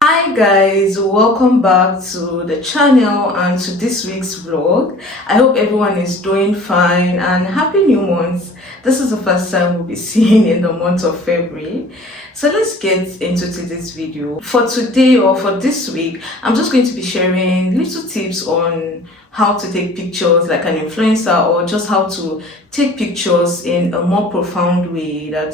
Hi guys, welcome back to the channel and to this week's vlog. I hope everyone is doing fine and happy new month. This is the first time we'll be seeing in the month of February. So let's get into today's video. For today or for this week, I'm just going to be sharing little tips on how to take pictures like an influencer, or just how to take pictures in a more profound way that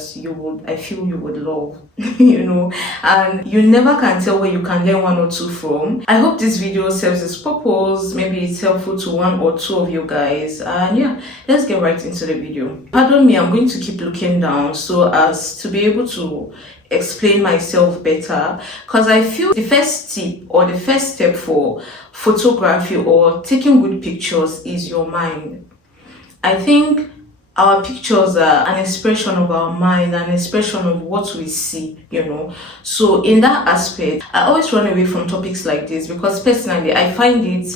I feel you would love. And you never can tell where you can learn one or two from. I hope this video serves its purpose. Maybe it's helpful to one or two of you guys, and yeah, let's get right into the video. Pardon me, I'm going to keep looking down so as to be able to explain myself better, because I feel the first tip or the first step for photography or taking good pictures is your mind. I think our pictures are an expression of our mind, an expression of what we see, So in that aspect, I always run away from topics like this because personally I find it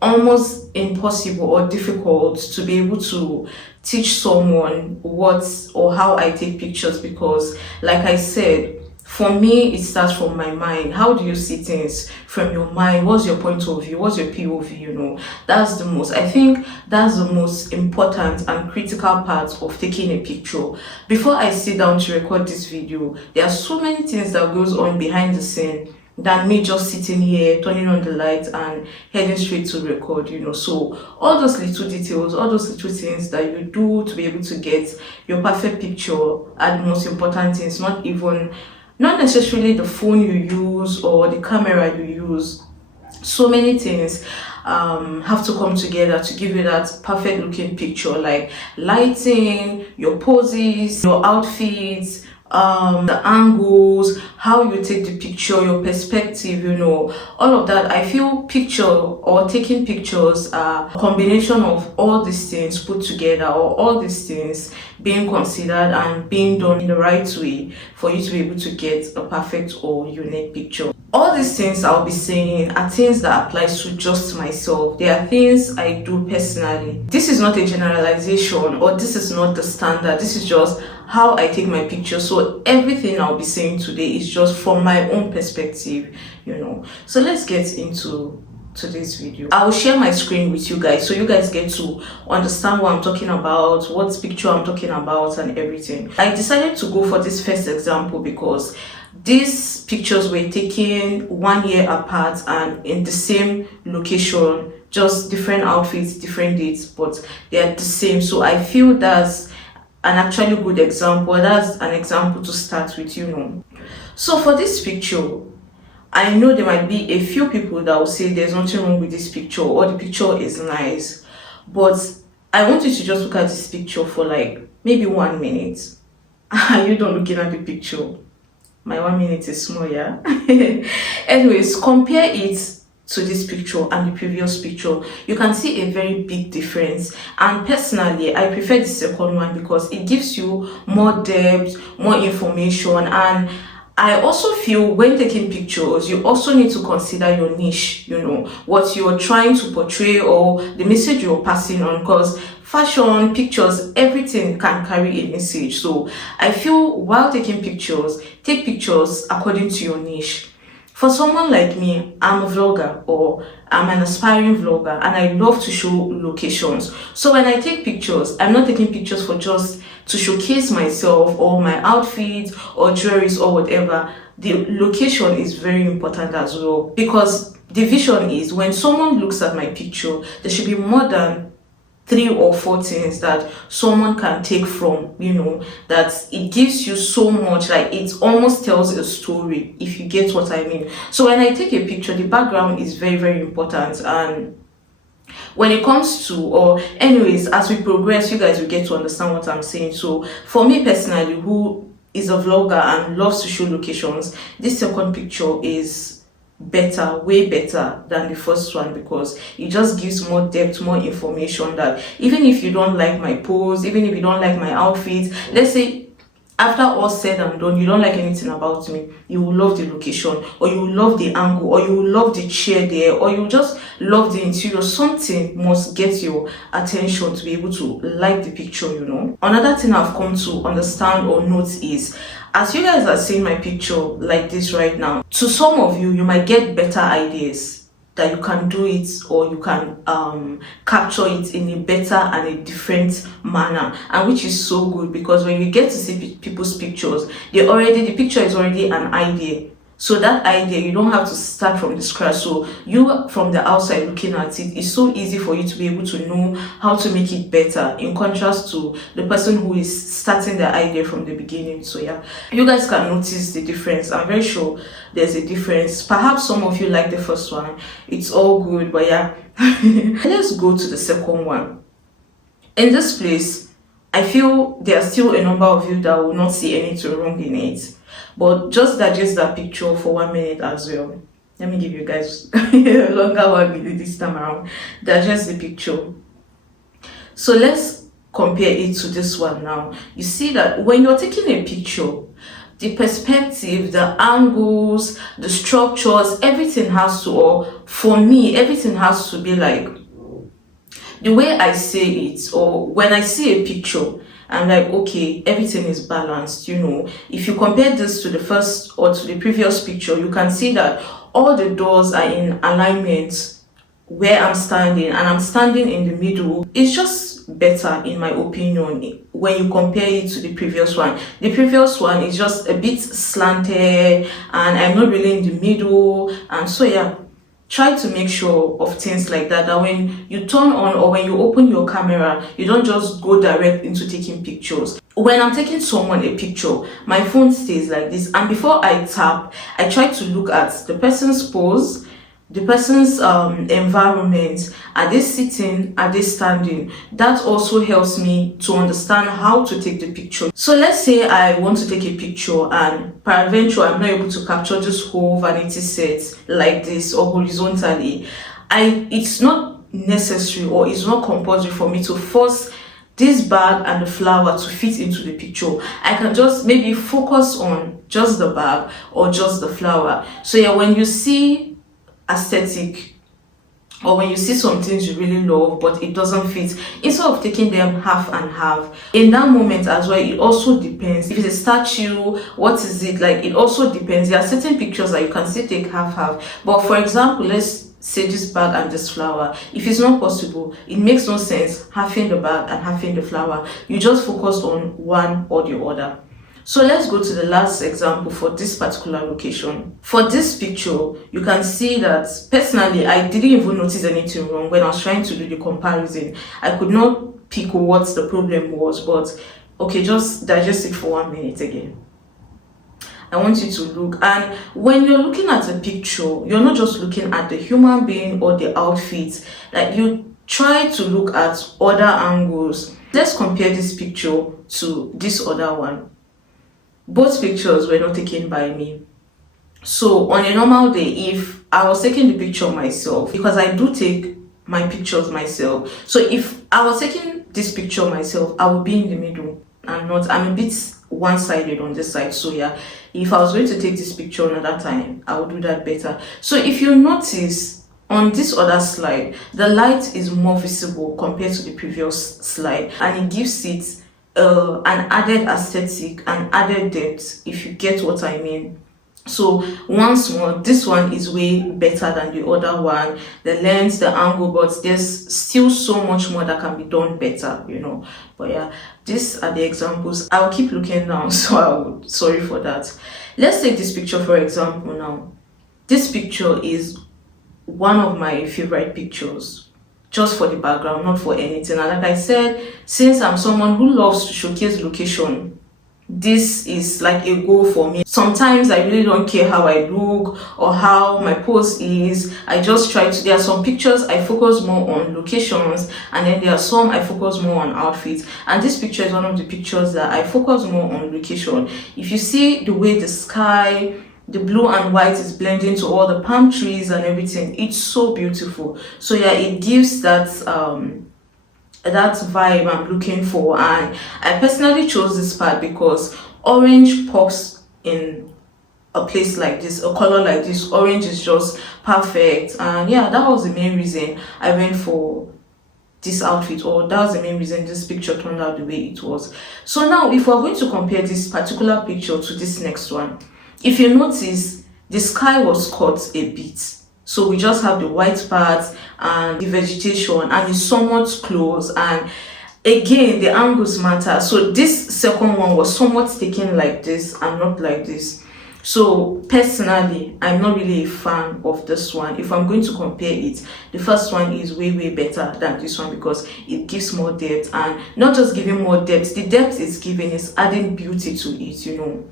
almost impossible or difficult to be able to teach someone what or how I take pictures, because like I said, for me it starts from my mind. How do you see things from your mind? What's your point of view? What's your POV? I think that's the most important and critical part of taking a picture. Before I sit down to record this video, there are so many things that goes on behind the scene than me just sitting here, turning on the lights and heading straight to record, So all those little details, all those little things that you do to be able to get your perfect picture are the most important things, not necessarily the phone you use or the camera you use. So many things have to come together to give you that perfect looking picture, like lighting, your poses, your outfits, the angles, how you take the picture, your perspective, all of that. I feel picture or taking pictures are a combination of all these things put together, or all these things being considered and being done in the right way for you to be able to get a perfect or unique picture. All these things I'll be saying are things that applies to just myself. They are things I do personally. This is not a generalization, or this is not the standard. This is just how I take my picture. So everything I'll be saying today is just from my own perspective, So let's get into today's video. I will share my screen with you guys so you guys get to understand what I'm talking about, what picture I'm talking about, and everything. I decided to go for this first example because these pictures were taken 1 year apart and in the same location, just different outfits, different dates, but they are the same. So I feel that's an actually good example. That's an example to start with, So for this picture, I know there might be a few people that will say there's nothing wrong with this picture, or the picture is nice, but I want you to just look at this picture for like maybe 1 minute. Are you done looking at the picture? My 1 minute is small, yeah. Anyways, compare it to this picture and the previous picture. You can see a very big difference, and personally I prefer the second one because it gives you more depth, more information. And I also feel when taking pictures, you also need to consider your niche, what you're trying to portray or the message you're passing on, because fashion, pictures, everything can carry a message. So I feel while taking pictures, take pictures according to your niche. For someone like me, I'm a vlogger, or I'm an aspiring vlogger, and I love to show locations. So when I take pictures, I'm not taking pictures for just to showcase myself or my outfits or jewelries or whatever. The location is very important as well, because the vision is when someone looks at my picture, there should be more than 3 or 4 things that someone can take from, that it gives you so much, like it almost tells a story, if you get what I mean. So when I take a picture, the background is very, very important. And when it comes to, or anyways, as we progress, you guys will get to understand what I'm saying. So for me personally, who is a vlogger and loves to show locations, this second picture is better, way better than the first one, because it just gives more depth, more information, that even if you don't like my pose, even if you don't like my outfit, let's say after all said and done, you don't like anything about me, you will love the location, or you will love the angle, or you will love the chair there, or you will just love the interior. Something must get your attention to be able to like the picture, you know. Another thing I've come to understand or note is, as you guys are seeing my picture like this right now, to some of you, you might get better ideas that you can do it, or you can capture it in a better and a different manner, and which is so good, because when you get to see people's pictures, the picture is already an idea. So that idea, you don't have to start from the scratch. So you, from the outside looking at it, it's so easy for you to be able to know how to make it better, in contrast to the person who is starting the idea from the beginning. So yeah, you guys can notice the difference. I'm very sure there's a difference. Perhaps some of you like the first one. It's all good, but yeah. Let's go to the second one. In this place, I feel there are still a number of you that will not see anything wrong in it. But just digest that picture for 1 minute as well. Let me give you guys a longer 1 minute this time around. Digest the picture. So let's compare it to this one now. You see that when you're taking a picture, the perspective, the angles, the structures, everything has to, or for me, everything has to be like, the way I say it, or when I see a picture, I'm like, okay, everything is balanced, you know. If you compare this to the first or to the previous picture, you can see that all the doors are in alignment where I'm standing, and I'm standing in the middle. It's just better, in my opinion, when you compare it to the previous one. The previous one is just a bit slanted, and I'm not really in the middle. And so yeah, try to make sure of things like that, that when you turn on or when you open your camera, you don't just go direct into taking pictures. When I'm taking someone a picture, my phone stays like this, and before I tap, I try to look at the person's pose, the person's environment. Are they sitting? Are they standing? That also helps me to understand how to take the picture. So let's say I want to take a picture, and peradventure I'm not able to capture this whole vanity set like this or horizontally. It's not necessary, or it's not compulsory for me to force this bag and the flower to fit into the picture. I can just maybe focus on just the bag or just the flower. So yeah, when you see aesthetic, or when you see some things you really love but it doesn't fit, instead of taking them half and half, in that moment as well, it also depends. If it's a statue, what is it like? It also depends. There are certain pictures that you can still take half. But for example, let's say this bag and this flower, if it's not possible, it makes no sense halving the bag and halving the flower. You just focus on one or the other. So let's go to the last example for this particular location. For this picture, you can see that personally, I didn't even notice anything wrong when I was trying to do the comparison. I could not pick what the problem was, but okay, just digest it for 1 minute again. I want you to look, and when you're looking at a picture, you're not just looking at the human being or the outfit. Like, you try to look at other angles. Let's compare this picture to this other one. Both pictures were not taken by me. So on a normal day, if I was taking the picture myself, because I do take my pictures myself, so if I was taking this picture myself, I would be in the middle. I'm a bit one-sided on this side. So yeah, if I was going to take this picture another time, I would do that better. So if you notice, on this other slide, the light is more visible compared to the previous slide, and it gives it an added aesthetic and added depth, if you get what I mean. So once more, this one is way better than the other one, the lens, the angle, but there's still so much more that can be done better, you know. But yeah, these are the examples. I'll keep looking now, so sorry for that. Let's take this picture for example now. This picture is one of my favorite pictures, just for the background, not for anything. And like I said, since I'm someone who loves to showcase location, this is like a goal for me. Sometimes I really don't care how I look or how my pose is. I just try to, there are some pictures I focus more on locations, and then there are some I focus more on outfits. And this picture is one of the pictures that I focus more on location. If you see the way the sky, the blue and white is blending to all the palm trees and everything, it's so beautiful. So yeah, it gives that that vibe I'm looking for. And I personally chose this part because orange pops in a place like this, a color like this. Orange is just perfect. And yeah, that was the main reason I went for this outfit, or that was the main reason this picture turned out the way it was. So now if we're going to compare this particular picture to this next one, if you notice, the sky was cut a bit, so we just have the white parts and the vegetation, and it's somewhat close, and again the angles matter. So this second one was somewhat taken like this and not like this. So personally, I'm not really a fan of this one. If I'm going to compare it, the first one is way better than this one because it gives more depth, and not just giving more depth, the depth it's giving is adding beauty to it, you know.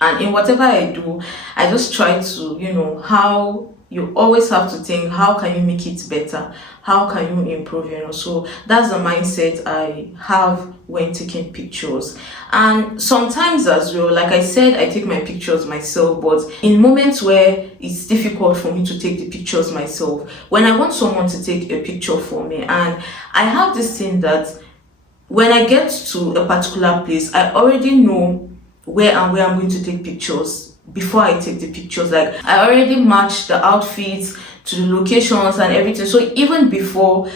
And in whatever I do, I just try to, you know, how you always have to think, how can you make it better? How can you improve, you know? So that's the mindset I have when taking pictures. And sometimes as well, like I said, I take my pictures myself, but in moments where it's difficult for me to take the pictures myself, when I want someone to take a picture for me, and I have this thing that when I get to a particular place, I already know where I'm going to take pictures before I take the pictures. Like I already match the outfits to the locations and everything. So even before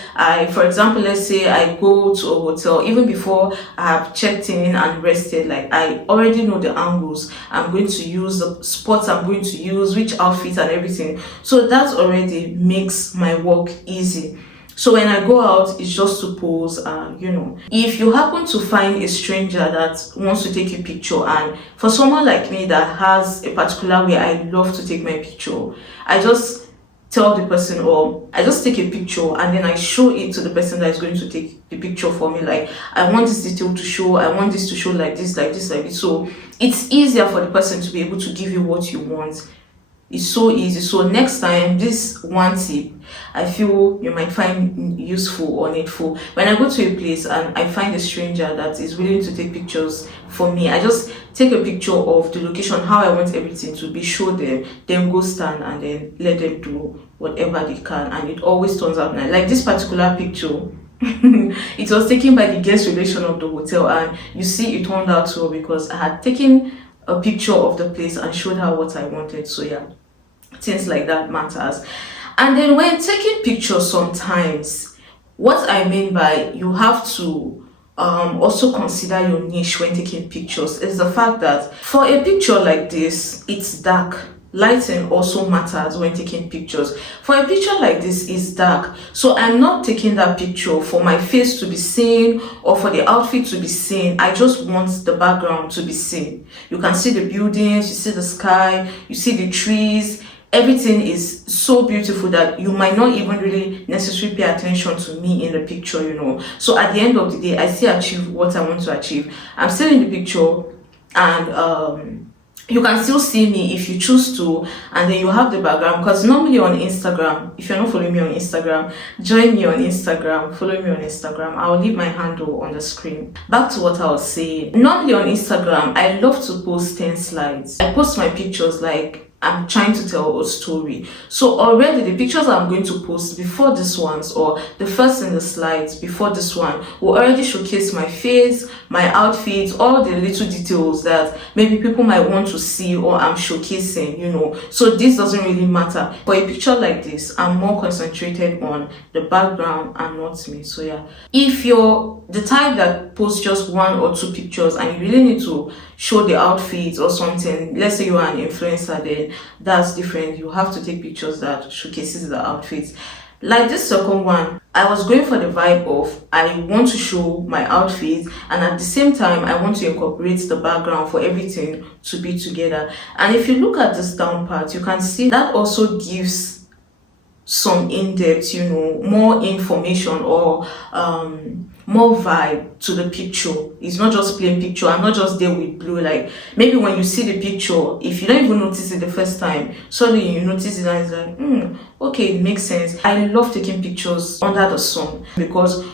for example, let's say I go to a hotel, even before I have checked in and rested, like I already know the angles I'm going to use, the spots I'm going to use, which outfits and everything. So that already makes my work easy. So when I go out, it's just to pose, you know. If you happen to find a stranger that wants to take a picture, and for someone like me that has a particular way I love to take my picture, I just tell the person, or I just take a picture and then I show it to the person that is going to take the picture for me. Like, I want this detail to show, I want this to show like this, like this, like this. So it's easier for the person to be able to give you what you want. It's so easy. So next time, this one tip I feel you might find useful or needful. When I go to a place and I find a stranger that is willing to take pictures for me, I just take a picture of the location, how I want everything to be, show them, then go stand and then let them do whatever they can, and it always turns out nice. Like this particular picture, it was taken by the guest relation of the hotel, and you see it turned out well because I had taken a picture of the place and showed her what I wanted. So yeah, things like that matters. And then when taking pictures, sometimes what I mean by you have to also consider your niche when taking pictures is the fact that for a picture like this, it's dark. Lighting also matters when taking pictures. For a picture like this, it's dark, so I'm not taking that picture for my face to be seen or for the outfit to be seen. I just want the background to be seen. You can see the buildings, you see the sky, you see the trees. Everything is so beautiful that you might not even really necessarily pay attention to me in the picture, you know. So at the end of the day, I still achieve what I want to achieve. I'm still in the picture, and you can still see me if you choose to, and then you have the background. Because normally on Instagram, if you're not following me on Instagram, join me on Instagram, follow me on Instagram. I'll leave my handle on the screen. Back to what I was saying. Normally on Instagram, I love to post 10 slides. I post my pictures like I'm trying to tell a story. So already the pictures I'm going to post before this ones, or the first in the slides before this one, will already showcase my face, my outfit, all the little details that maybe people might want to see or I'm showcasing, you know. So this doesn't really matter. For a picture like this, I'm more concentrated on the background and not me. So yeah, if you're the type that posts just 1 or 2 pictures and you really need to show the outfit or something, let's say you are an influencer, then that's different. You have to take pictures that showcases the outfits. Like this second one, I was going for the vibe of I want to show my outfit, and at the same time I want to incorporate the background for everything to be together. And if you look at this down part, you can see that also gives some in-depth, you know, more information or more vibe to the picture. It's not just plain picture. I'm not just there with blue. Like maybe when you see the picture, if you don't even notice it the first time, suddenly you notice it and it's like, okay, it makes sense. I love taking pictures under the sun, because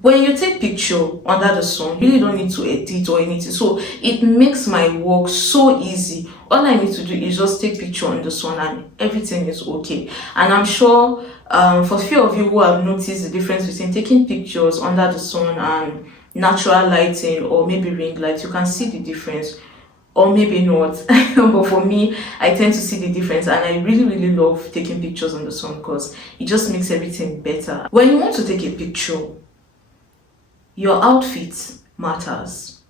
when you take picture under the sun, you really don't need to edit or anything. So it makes my work so easy. All I need to do is just take picture in the sun and everything is okay. And I'm sure for few of you who have noticed the difference between taking pictures under the sun and natural lighting or maybe ring light, you can see the difference. or maybe not. But for me, I tend to see the difference, and I really love taking pictures on the sun because it just makes everything better. When you want to take a picture, your outfit matters,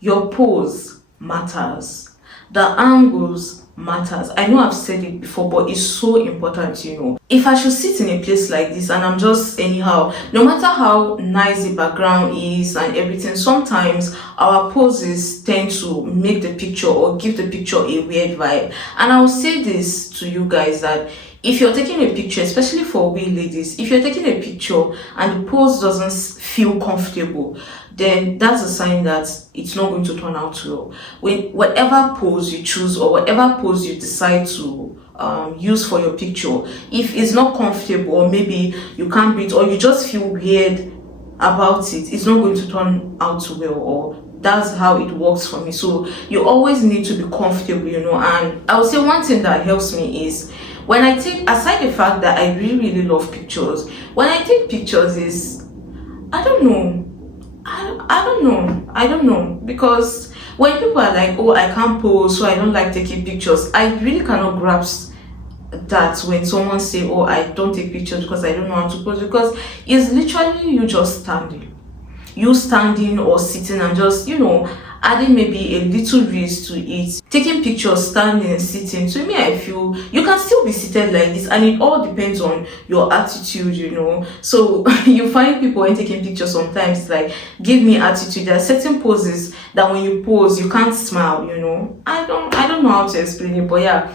your pose matters, the angles matters. I know I've said it before, but it's so important, you know. If I should sit in a place like this and I'm just anyhow, no matter how nice the background is and everything, sometimes our poses tend to make the picture or give the picture a weird vibe. And I'll say this to you guys, that if you're taking a picture, especially for we ladies, if you're taking a picture and the pose doesn't feel comfortable, then that's a sign that it's not going to turn out well. When whatever pose you choose or whatever pose you decide to use for your picture, if it's not comfortable, or maybe you can't breathe, or you just feel weird about it, it's not going to turn out well, or that's how it works for me. So you always need to be comfortable, you know. And I would say one thing that helps me is when I take, aside the fact that I really love pictures, when I take pictures is, I don't know, I don't know, because when people are like, oh, I can't pose, so I don't like taking pictures, I really cannot grasp that when someone say, oh, I don't take pictures because I don't know how to pose, because it's literally you just standing or sitting and just, you know, adding maybe a little wrist to it. Taking pictures standing, sitting, to me I feel you can still be seated like this, and it all depends on your attitude, you know. So you find people when taking pictures sometimes like, give me attitude. There are certain poses that when you pose you can't smile, you know. I don't know how to explain it, but yeah,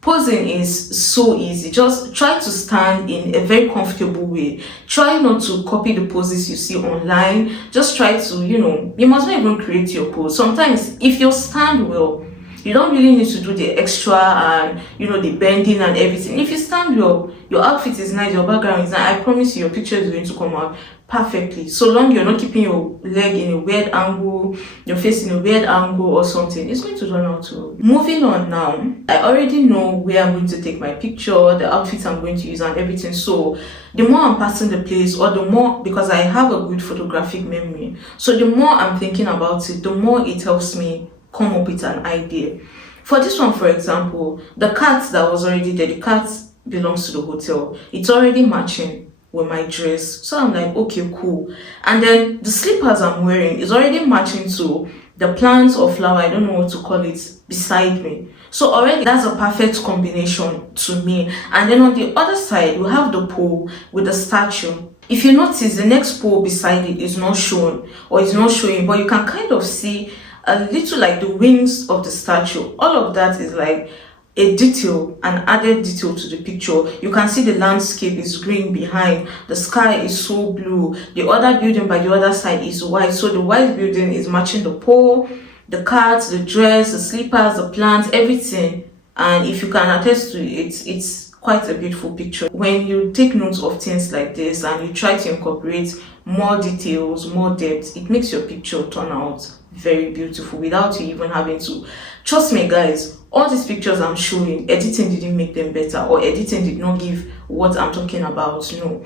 posing is so easy. Just try to stand in a very comfortable way. Try not to copy the poses you see online. Just try to, you know, you must not even create your pose. Sometimes if you stand well, you don't really need to do the extra and, you know, the bending and everything. If you stand well, your outfit is nice, your background is nice, I promise you your picture is going to come out perfectly. So long you're not keeping your leg in a weird angle, your face in a weird angle or something, it's going to turn out well. Moving on now, I already know where I'm going to take my picture, the outfit I'm going to use and everything. So the more I'm passing the place, or the more, because I have a good photographic memory, so the more I'm thinking about it, the more it helps me come up with an idea. For this one, for example, the cat that was already there, the cat belongs to the hotel, it's already matching with my dress, so I'm like, okay, cool. And then the slippers I'm wearing is already matching to the plants or flower, I don't know what to call it, beside me. So already that's a perfect combination to me. And then on the other side we have the pole with the statue. If you notice, the next pole beside it is not shown, or it's not showing, but you can kind of see a little like the wings of the statue. All of that is like a detail, an added detail to the picture. You can see the landscape is green behind, the sky is so blue, the other building by the other side is white, so the white building is matching the pole, the cat, the dress, the slippers, the plants, everything. And if you can attest to it, it's quite a beautiful picture. When you take notes of things like this and you try to incorporate more details, more depth, it makes your picture turn out very beautiful without you even having to. Trust me guys, all these pictures I'm showing, editing didn't make them better, or editing did not give what I'm talking about. No,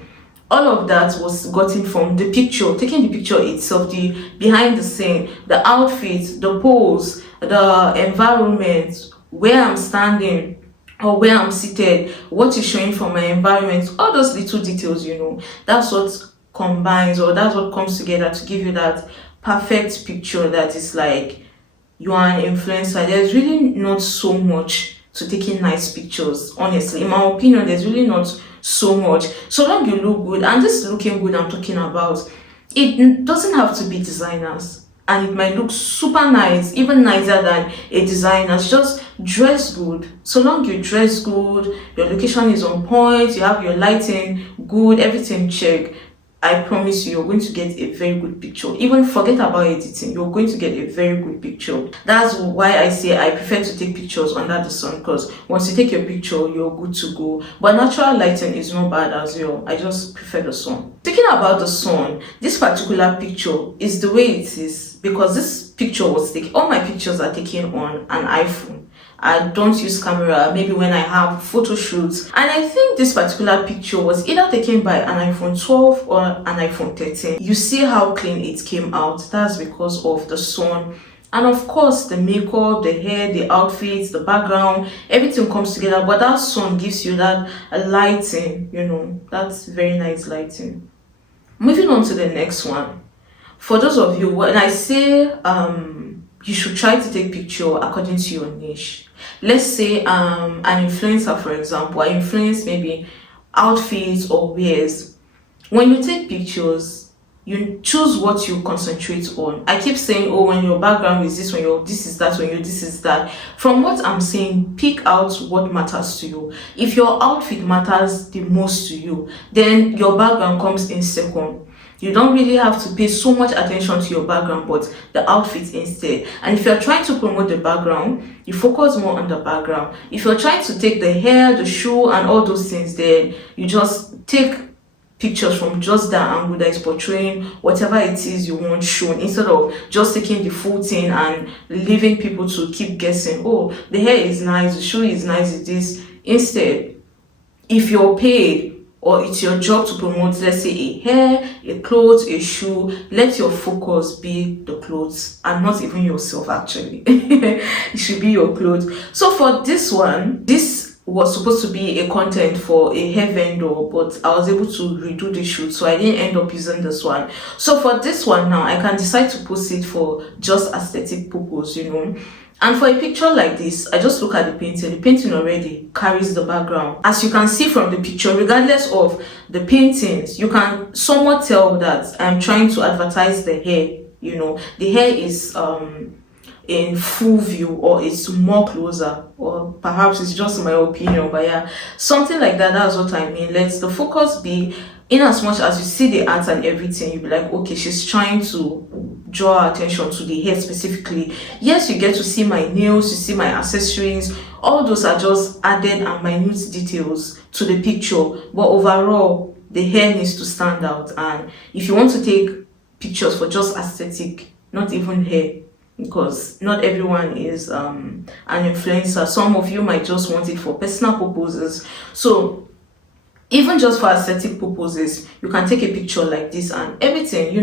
all of that was gotten from the picture, taking the picture itself, the behind the scene, the outfit, the pose, the environment, where I'm standing or where I'm seated, what is showing from my environment, all those little details, you know, that's what combines, or that's what comes together to give you that perfect picture that is like you are an influencer. There's really not so much to taking nice pictures, honestly. In my opinion, there's really not so much. So long you look good, and this looking good I'm talking about, it doesn't have to be designers, and it might look super nice, even nicer than a designer's. Just dress good. So long you dress good, your location is on point, you have your lighting good, everything check, I promise you, you're going to get a very good picture. Even forget about editing, you're going to get a very good picture. That's why I say I prefer to take pictures under the sun, because once you take your picture, you're good to go. But natural lighting is not bad as well. I just prefer the sun. Speaking about the sun, this particular picture is the way it is because this picture was taken, all my pictures are taken on an iPhone. I don't use camera, maybe when I have photo shoots. And I think this particular picture was either taken by an iPhone 12 or an iPhone 13. You see how clean it came out. That's because of the sun And of course, the makeup, the hair, the outfits, the background, everything comes together. But that sun gives you that lighting, that's very nice lighting. Moving on to the next one. For those of you, when I say you should try to take picture according to your niche. Let's say an influencer, for example, I influence maybe outfits or wears. When you take pictures, you choose what you concentrate on. I keep saying, oh, when your background is this, when your this is that, when your this is that. From what I'm saying, pick out what matters to you. If your outfit matters the most to you, then your background comes in second. You don't really have to pay so much attention to your background, but the outfit instead. And if you're trying to promote the background, you focus more on the background. If you're trying to take the hair, the shoe, and all those things, then you just take pictures from just that angle that is portraying whatever it is you want shown, instead of just taking the full thing and leaving people to keep guessing, oh, the hair is nice, the shoe is nice, it is. Instead, if you're paid or it's your job to promote, let's say, a hair, a clothes, a shoe, let your focus be the clothes and not even yourself. Actually, it should be your clothes. So for this one, this was supposed to be a content for a hair vendor, but I was able to redo the shoot, so I didn't end up using this one. So for this one now, I can decide to post it for just aesthetic purpose, And for a picture like this, I just look at the painting. The painting already carries the background. As you can see from the picture, regardless of the paintings, you can somewhat tell that I'm trying to advertise the hair. The hair is in full view, or it's more closer, or perhaps it's just my opinion, but yeah, something like that. That's what I mean. Let the focus be, in as much as you see the art and everything, you'll be like, okay, she's trying to draw attention to the hair specifically. Yes, you get to see my nails, you see my accessories, all those are just added and minute details to the picture, but overall the hair needs to stand out. And if you want to take pictures for just aesthetic, not even hair, because not everyone is an influencer, some of you might just want it for personal purposes. So even just for aesthetic purposes, you can take a picture like this, and everything,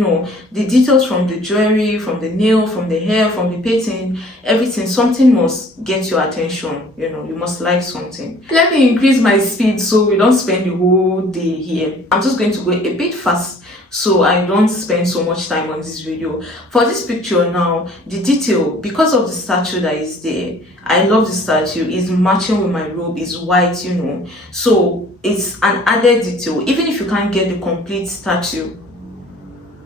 the details from the jewelry, from the nail, from the hair, from the painting, everything, something must get your attention. You must like something. Let me increase my speed so we don't spend the whole day here. I'm just going to go a bit fast so I don't spend so much time on this video. For this picture now, the detail, because of the statue that is there, I love the statue, is matching with my robe, is white, so it's an added detail. Even if you can't get the complete statue,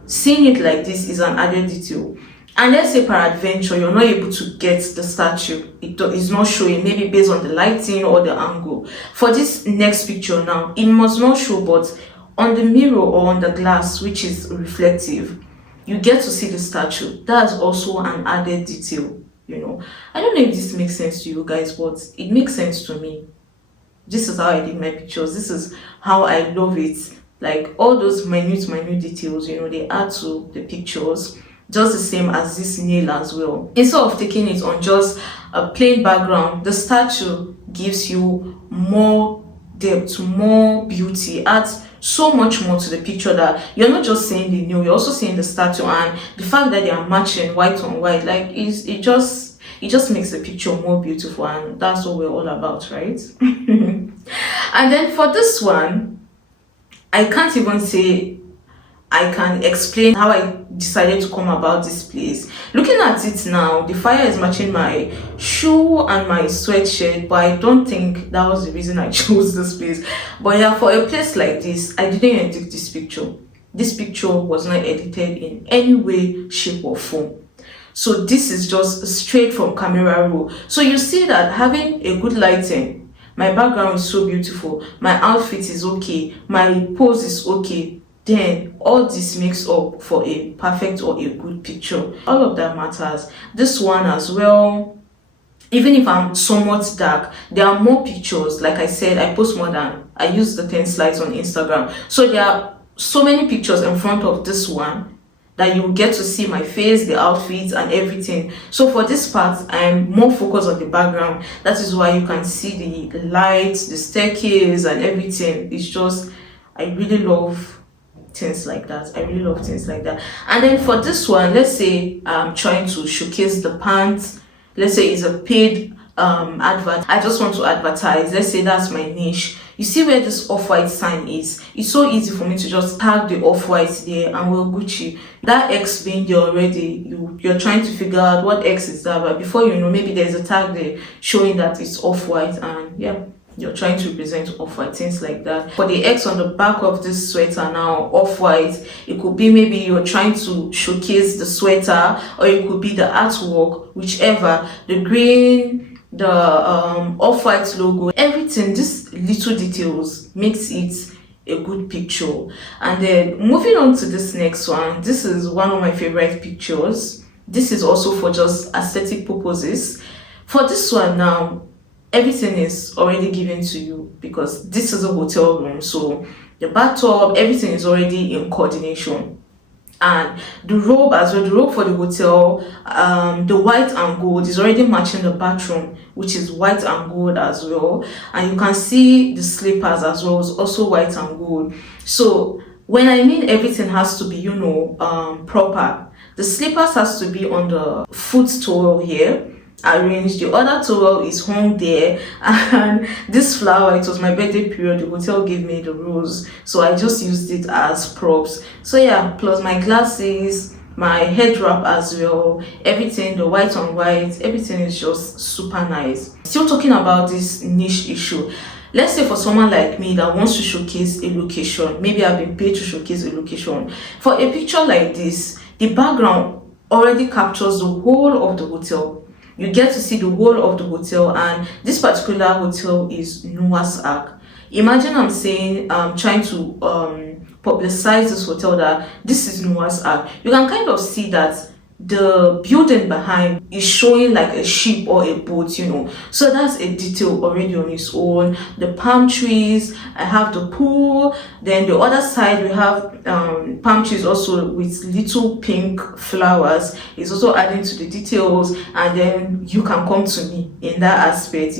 seeing it like this is an added detail. And let's say peradventure you're not able to get the statue, it is not showing, maybe based on the lighting or the angle. For this next picture now, it must not show, but on the mirror or on the glass, which is reflective, you get to see the statue. That's also an added detail. I don't know if this makes sense to you guys, but it makes sense to me. This is how I did my pictures. This is how I love it. Like all those minute details, they add to the pictures, just the same as this nail as well. Instead of taking it on just a plain background, the statue gives you more depth, more beauty, adds so much more to the picture, that you're not just seeing the nail, you're also seeing the statue. And the fact that they are matching white on white, like it just makes the picture more beautiful, and that's what we're all about, right? And then for this one, I can't even say I can explain how I decided to come about this place. Looking at it now, the fire is matching my shoe and my sweatshirt, but I don't think that was the reason I chose this place. But yeah, for a place like this, I didn't edit this picture. This picture was not edited in any way, shape or form. So this is just straight from camera roll. So you see that having a good lighting, my background is so beautiful, my outfit is okay, my pose is okay, then all this makes up for a perfect or a good picture. All of that matters. This one as well, even if I'm somewhat dark, there are more pictures. Like I said, I post more than, I use the 10 slides on Instagram, so there are so many pictures in front of this one that you will get to see my face, the outfits and everything. So for this part, I'm more focused on the background. That is why you can see the lights, the staircase and everything. It's just, I really love things like that. I really love things like that. And then for this one, let's say I'm trying to showcase the pants. Let's say it's a paid advert. I just want to advertise. Let's say that's my niche. You see where this off-white sign is? It's so easy for me to just tag the off-white there and we're Gucci. That X being there already, you're trying to figure out what X is that, but before you know, maybe there's a tag there showing that it's off-white, and yeah, you're trying to represent off-white, things like that. For the X on the back of this sweater now, off-white, it could be maybe you're trying to showcase the sweater, or it could be the artwork, whichever. The green, the off-white logo, everything, just little details makes it a good picture. And then moving on to this next one, this is one of my favorite pictures. This is also for just aesthetic purposes. For this one now, everything is already given to you because this is a hotel room, so the bathtub, everything is already in coordination. And the robe as well, the robe for the hotel, the white and gold is already matching the bathroom, which is white and gold as well. And you can see the slippers as well, is also white and gold. So when I mean everything has to be, proper, the slippers has to be on the foot towel here, arranged. The other towel is hung there, and this flower, it was my birthday period, the hotel gave me the rose, so I just used it as props. So yeah, plus my glasses, my head wrap as well, everything, the white on white, everything is just super nice. Still talking about this niche issue, let's say for someone like me that wants to showcase a location, maybe I've been paid to showcase a location. For a picture like this, the background already captures the whole of the hotel. You get to see the whole of the hotel, and this particular hotel is Noah's Ark. Imagine I'm saying, trying to publicize this hotel that this is Noah's Ark. You can kind of see that the building behind is showing like a ship or a boat, so that's a detail already on its own. The palm trees, I have the pool, then the other side we have palm trees also with little pink flowers. It's also adding to the details, and then you can come to me in that aspect,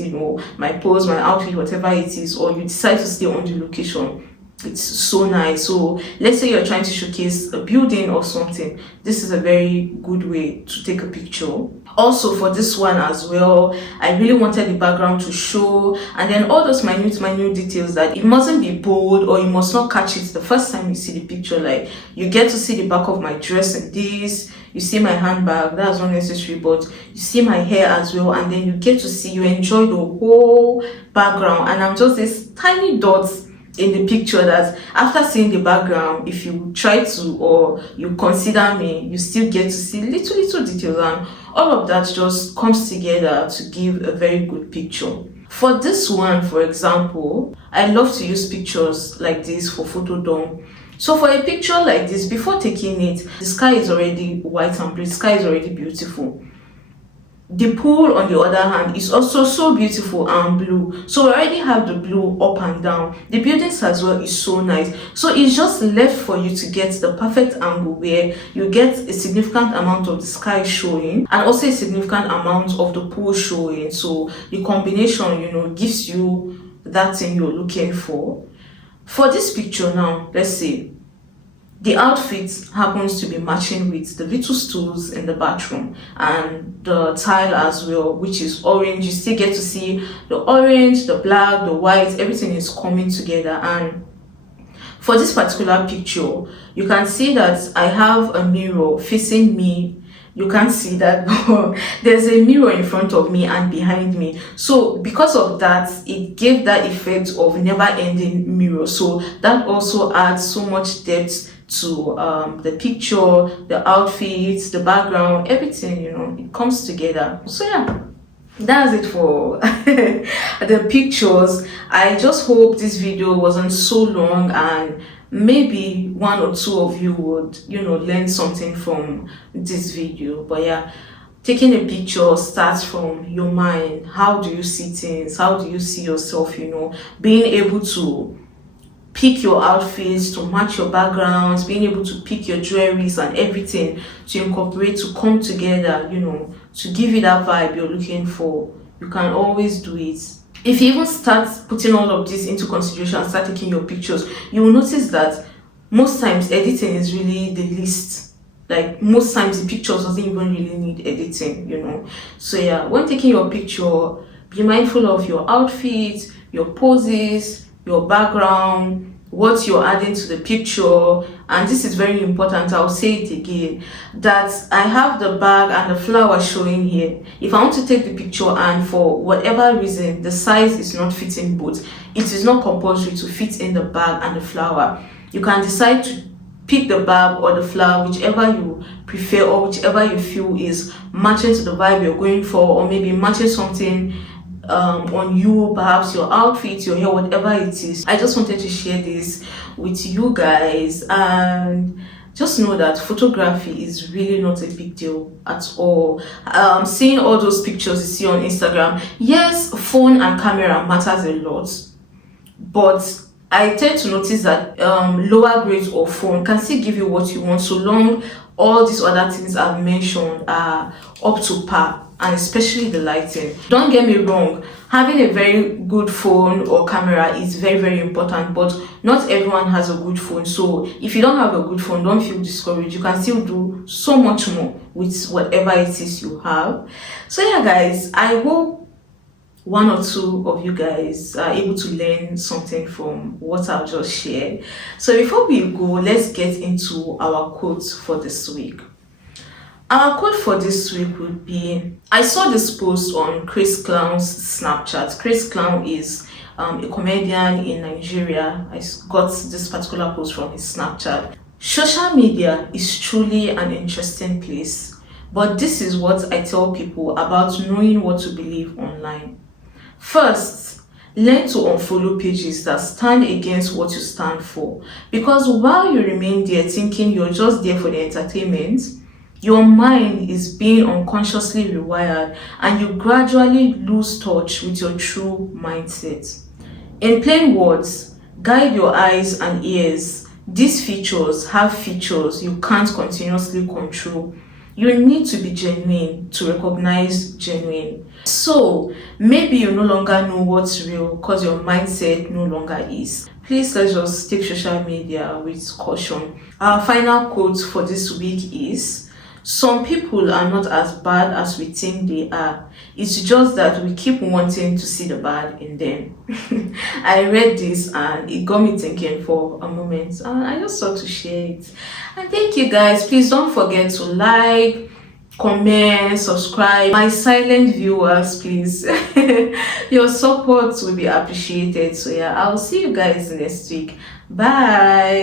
my pose, my outfit, whatever it is, or you decide to stay on the location. It's so nice. So let's say you're trying to showcase a building or something, this is a very good way to take a picture. Also for this one as well, I really wanted the background to show, and then all those minute details, that it mustn't be bold or you must not catch it the first time you see the picture. Like, you get to see the back of my dress in this, you see my handbag, that's not necessary, but you see my hair as well, and then you get to see, you enjoy the whole background, and I'm just this tiny dots in the picture that after seeing the background, if you try to or you consider me, you still get to see little details, and all of that just comes together to give a very good picture. For this one, for example, I love to use pictures like this for photo dome. So for a picture like this, before taking it, the sky is already white and blue, the sky is already beautiful. The pool, on the other hand, is also so beautiful and blue. So we already have the blue up and down. The buildings as well is so nice. So it's just left for you to get the perfect angle where you get a significant amount of the sky showing and also a significant amount of the pool showing. So the combination, gives you that thing you're looking for. For this picture now, let's see. The outfit happens to be matching with the little stools in the bathroom and the tile as well, which is orange. You still get to see the orange, the black, the white, everything is coming together. And for this particular picture, you can see that I have a mirror facing me. You can't see that, but there's a mirror in front of me and behind me. So because of that, it gave that effect of never-ending mirror. So that also adds so much depth to the picture, the outfits, the background, everything, it comes together. So yeah, that's it for the pictures. I just hope this video wasn't so long, and maybe one or two of you would learn something from this video. But yeah, taking a picture starts from your mind. How do you see things? How do you see yourself? Being able to pick your outfits to match your backgrounds, being able to pick your jewelries and everything to incorporate, to come together, to give you that vibe you're looking for. You can always do it. If you even start putting all of this into consideration and start taking your pictures, you will notice that most times editing is really the least. Like most times the pictures doesn't even really need editing, you know. So yeah, when taking your picture, be mindful of your outfit, your poses, your background, what you're adding to the picture. And this is very important, I'll say it again, that I have the bag and the flower showing here. If I want to take the picture and for whatever reason the size is not fitting both, it is not compulsory to fit in the bag and the flower. You can decide to pick the bag or the flower, whichever you prefer or whichever you feel is matching to the vibe you're going for, or maybe matching something on you, perhaps your outfit, your hair, whatever it is. I just wanted to share this with you guys, and just know that photography is really not a big deal at all. Seeing all those pictures you see on Instagram, yes, phone and camera matters a lot, but I tend to notice that lower grades of phone can still give you what you want, so long all these other things I've mentioned are up to par, and especially the lighting. Don't get me wrong, having a very good phone or camera is very, very important, but not everyone has a good phone. So if you don't have a good phone, don't feel discouraged. You can still do so much more with whatever it is you have. So yeah guys, I hope one or two of you guys are able to learn something from what I've just shared. So before we go, let's get into our quotes for this week. Our quote for this week would be, I saw this post on Chris Clown's Snapchat. Chris Clown is a comedian in Nigeria. I got this particular post from his Snapchat. Social media is truly an interesting place, but this is what I tell people about knowing what to believe online. First, learn to unfollow pages that stand against what you stand for, because while you remain there thinking you're just there for the entertainment, your mind is being unconsciously rewired and you gradually lose touch with your true mindset. In plain words, guide your eyes and ears. These features have features you can't continuously control. You need to be genuine to recognize genuine. So maybe you no longer know what's real because your mindset no longer is. Please, let's just take social media with caution. Our final quote for this week is, some people are not as bad as we think they are. It's just that we keep wanting to see the bad in them. I read this and it got me thinking for a moment, and I just thought to share it. And thank you guys. Please don't forget to like, comment, subscribe. My silent viewers, please. Your support will be appreciated. So yeah, I'll see you guys next week. Bye.